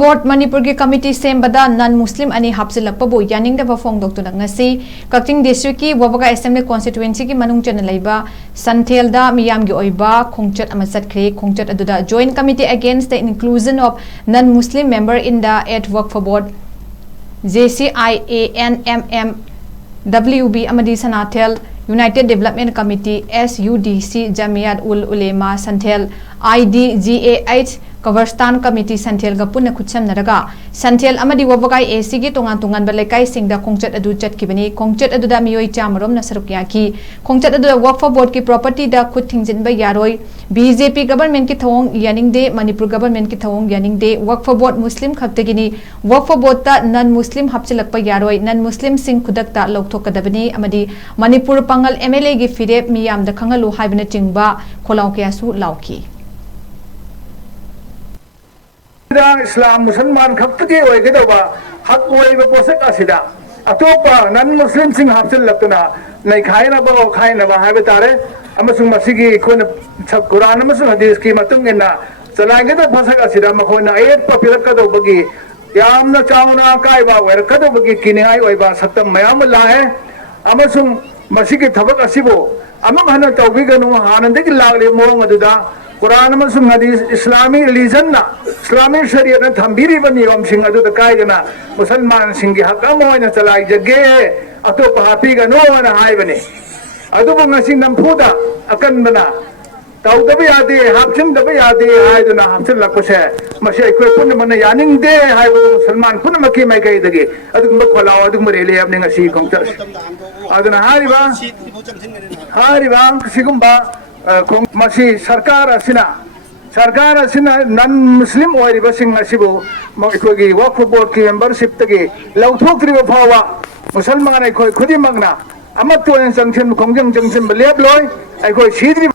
board Manipur की committee सेम्बदा non Muslim अनि हापचिनलकपाबु यानिंगदबा फोंगदोक्तुना ngasi Kakching district की वाबगाई असेंबली कॉन्स्टिट्युएंसी की मनुंग चन लैबा संथेलदा मियाम की ओइबा खोंगचट अमा चटखरे खोंगचट अदुदा joint committee against the inclusion of non Muslim member in the एट वक्फ बोर्ड JCIANMM WB अमदी सनाथेल united development committee SUDC Jamiat ul Ulema संथेल IDGAH कवर्स्तान कमिटी संथेल पुनः खुदसम नरगा संथेल अमदी वाबगाई AC की तोंगान तोंगान बलेकाई सिंगदा खोंगचट अदु चटकिबनी खोंगचट अदुदा मियोई चामरोम न सरुक याकी खोंगचट अदुदा वक्फ बोर्ड की प्रॉपर्टी दा खुद थिंगजिनबा यारोई BJP गवर्नमेंट की थोंग यानिंगदे मणिपुर गवर्नमेंट की थोंग यानिंगदे वक्फ बोर्ड मुस्लिम खक्तगिनी वक्फ बोर्ड ता नन मुस्लिम हापचिलकपा यारोई नन मुस्लिम सिंह खुदकता लौथोकदबनी अमदी मणिपुर पंगल MLA की फिरेप मियाम दा खंगलु हाइबने चिंगबा खोलाव कयासु लाउकी इस्लाम मुसलमान खक्तगे ओइगदबा हक ओइबा पोसक असिदा अतोपा नन मुस्लिम सिंह हापचिलकतुना नै खायनबा खायनबा हाइबे तारे अमसुंग मसिगी कोन सब कुरान अमसुंग हदीस की मतुंगेना चलाइगदा फसक असिदा मखोना एट पपिलकदबगी यामना चावना कायबा वरकदबगी किनिहाय ओइबा सत्तम मयाम लाए अमसुंग मसिगी थबक असिबो अमक हना तौबिगनु हानंदगी लागले मोंग अदुदा कुरान अमसुंग हदीस इस्लामी रिलीजन ना इस्लामी शरीयत ना थंबीरी बनी नियम सिंह अदुदा कायजना मुसलमान सिंगी हक अमोयना चलाई जगे अतो पापीगनु ना हायबने अदुबो ngasi nampuda akan bana tawdabi yade hapchindabi yade haiduna hapchinlakpase masi aikoi punna mana yaningde haibu musulman punna maki mai kai dage adugumba kholaw adugumba rele abne ngasi kongtar aduna hariba sigumba masi sarkar asina non muslim oiriba sing asibu aikoi waqf board ki membership tagi lauthokriba phawa musulman aikoi khudi magna अमत तो junction खोंगजंग junction बलेब लोय आई कोई सीधरी